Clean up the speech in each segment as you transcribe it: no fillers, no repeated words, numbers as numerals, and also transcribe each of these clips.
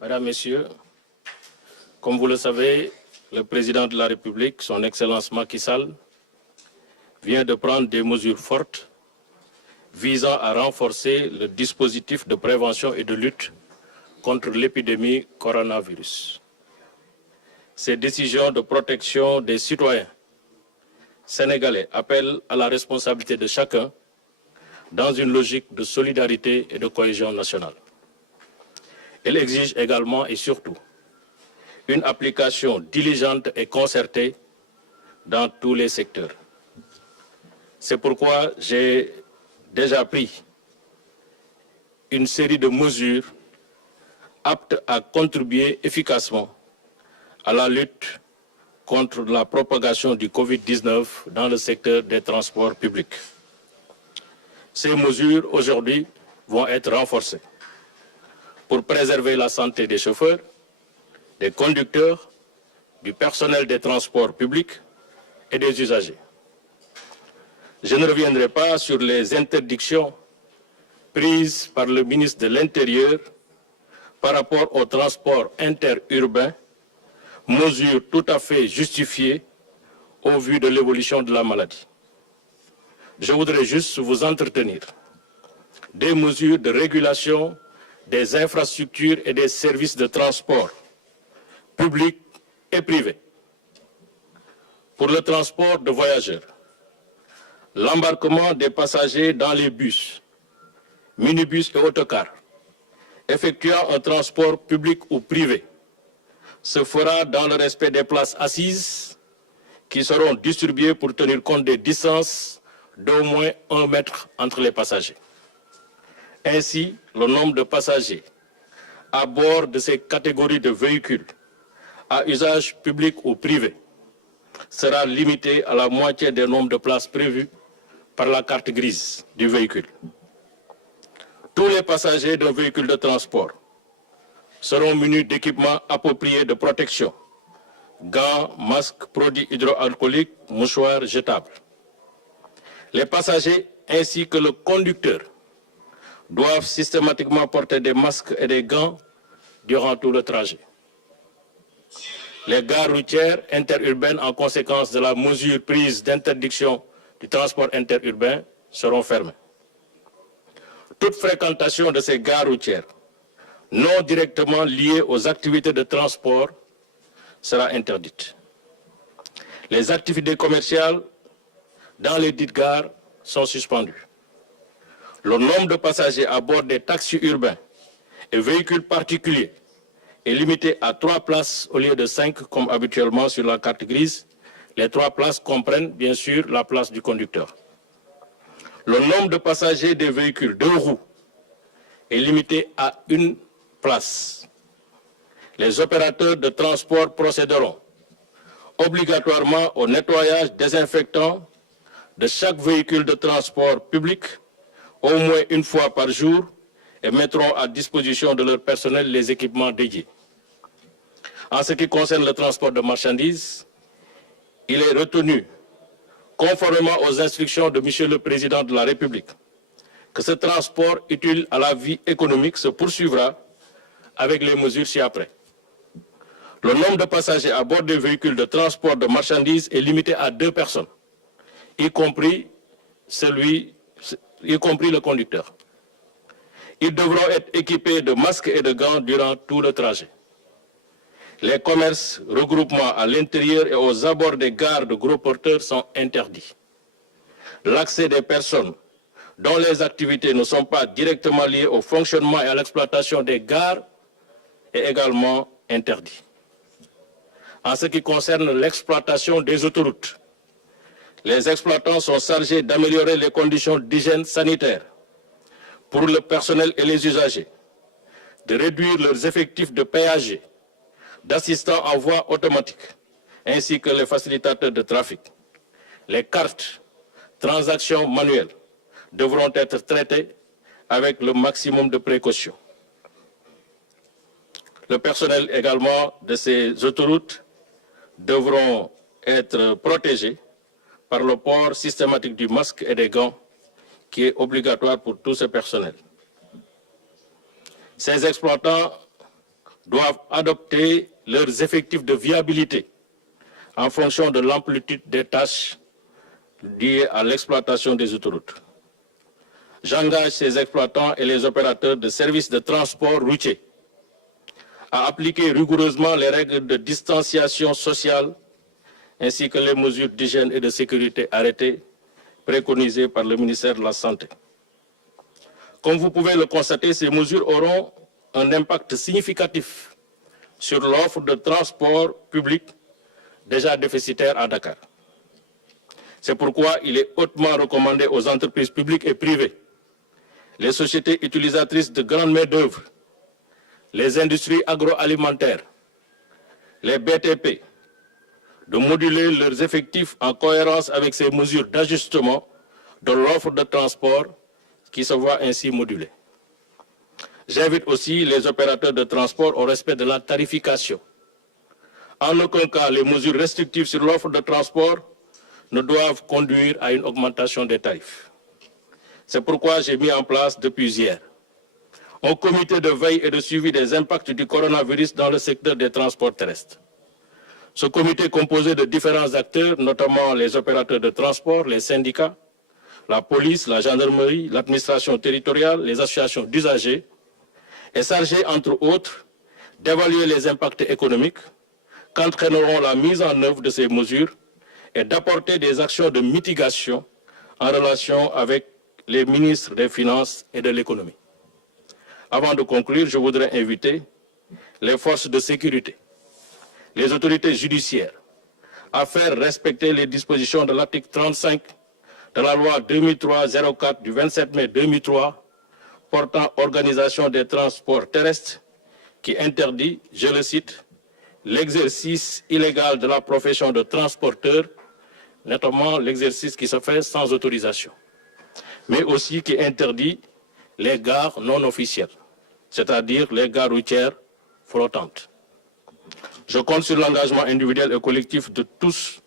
Mesdames, Messieurs, comme vous le savez, le président de la République, son Excellence Macky Sall, vient de prendre des mesures fortes visant à renforcer le dispositif de prévention et de lutte contre l'épidémie coronavirus. Ces décisions de protection des citoyens sénégalais appellent à la responsabilité de chacun dans une logique de solidarité et de cohésion nationale. Elle exige également et surtout une application diligente et concertée dans tous les secteurs. C'est pourquoi j'ai déjà pris une série de mesures aptes à contribuer efficacement à la lutte contre la propagation du Covid-19 dans le secteur des transports publics. Ces mesures, aujourd'hui, vont être renforcées pour préserver la santé des chauffeurs, des conducteurs, du personnel des transports publics et des usagers. Je ne reviendrai pas sur les interdictions prises par le ministre de l'Intérieur par rapport au transport interurbain, mesures tout à fait justifiées au vu de l'évolution de la maladie. Je voudrais juste vous entretenir des mesures de régulation des infrastructures et des services de transport publics et privés. Pour le transport de voyageurs, l'embarquement des passagers dans les bus, minibus et autocars, effectuant un transport public ou privé, se fera dans le respect des places assises qui seront distribuées pour tenir compte des distances d'au moins 1 mètre entre les passagers. Ainsi, le nombre de passagers à bord de ces catégories de véhicules à usage public ou privé sera limité à la moitié des nombres de places prévus par la carte grise du véhicule. Tous les passagers d'un véhicule de transport seront munis d'équipements appropriés de protection, gants, masques, produits hydroalcooliques, mouchoirs jetables. Les passagers ainsi que le conducteur doivent systématiquement porter des masques et des gants durant tout le trajet. Les gares routières interurbaines, en conséquence de la mesure prise d'interdiction du transport interurbain, seront fermées. Toute fréquentation de ces gares routières non directement liée aux activités de transport sera interdite. Les activités commerciales dans les dites gares sont suspendues. Le nombre de passagers à bord des taxis urbains et véhicules particuliers est limité à 3 places au lieu de 5 comme habituellement sur la carte grise. Les 3 places comprennent bien sûr la place du conducteur. Le nombre de passagers des véhicules 2 roues est limité à 1 place. Les opérateurs de transport procéderont obligatoirement au nettoyage désinfectant de chaque véhicule de transport public au moins 1 fois par jour et mettront à disposition de leur personnel les équipements dédiés. En ce qui concerne le transport de marchandises, il est retenu, conformément aux instructions de M. le Président de la République, que ce transport utile à la vie économique se poursuivra avec les mesures ci-après. Le nombre de passagers à bord des véhicules de transport de marchandises est limité à 2 personnes, y compris le conducteur. Ils devront être équipés de masques et de gants durant tout le trajet. Les commerces, regroupements à l'intérieur et aux abords des gares de gros porteurs sont interdits. L'accès des personnes dont les activités ne sont pas directement liées au fonctionnement et à l'exploitation des gares est également interdit. En ce qui concerne l'exploitation des autoroutes, les exploitants sont chargés d'améliorer les conditions d'hygiène sanitaire pour le personnel et les usagers, de réduire leurs effectifs de péagers, d'assistants en voie automatique, ainsi que les facilitateurs de trafic. Les cartes, transactions manuelles devront être traitées avec le maximum de précaution. Le personnel également de ces autoroutes devront être protégés par le port systématique du masque et des gants qui est obligatoire pour tout ce personnel. Ces exploitants doivent adopter leurs effectifs de viabilité en fonction de l'amplitude des tâches liées à l'exploitation des autoroutes. J'engage ces exploitants et les opérateurs de services de transport routier à appliquer rigoureusement les règles de distanciation sociale ainsi que les mesures d'hygiène et de sécurité arrêtées préconisées par le ministère de la Santé. Comme vous pouvez le constater, ces mesures auront un impact significatif sur l'offre de transport public déjà déficitaire à Dakar. C'est pourquoi il est hautement recommandé aux entreprises publiques et privées, les sociétés utilisatrices de grandes main-d'œuvre, les industries agroalimentaires, les BTP, de moduler leurs effectifs en cohérence avec ces mesures d'ajustement de l'offre de transport qui se voit ainsi modulée. J'invite aussi les opérateurs de transport au respect de la tarification. En aucun cas, les mesures restrictives sur l'offre de transport ne doivent conduire à une augmentation des tarifs. C'est pourquoi j'ai mis en place depuis hier un comité de veille et de suivi des impacts du coronavirus dans le secteur des transports terrestres. Ce comité composé de différents acteurs, notamment les opérateurs de transport, les syndicats, la police, la gendarmerie, l'administration territoriale, les associations d'usagers, est chargé, entre autres, d'évaluer les impacts économiques qu'entraîneront la mise en œuvre de ces mesures et d'apporter des actions de mitigation en relation avec les ministres des Finances et de l'Économie. Avant de conclure, je voudrais inviter les forces de sécurité, les autorités judiciaires, à faire respecter les dispositions de l'article 35 de la loi 2003-04 du 27 mai 2003 portant organisation des transports terrestres qui interdit, je le cite, l'exercice illégal de la profession de transporteur, notamment l'exercice qui se fait sans autorisation, mais aussi qui interdit les gares non officielles, c'est-à-dire les gares routières flottantes. Je compte sur l'engagement individuel et collectif de tous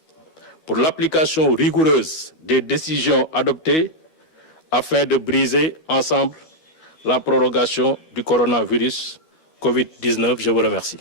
pour l'application rigoureuse des décisions adoptées afin de briser ensemble la prorogation du coronavirus Covid-19. Je vous remercie.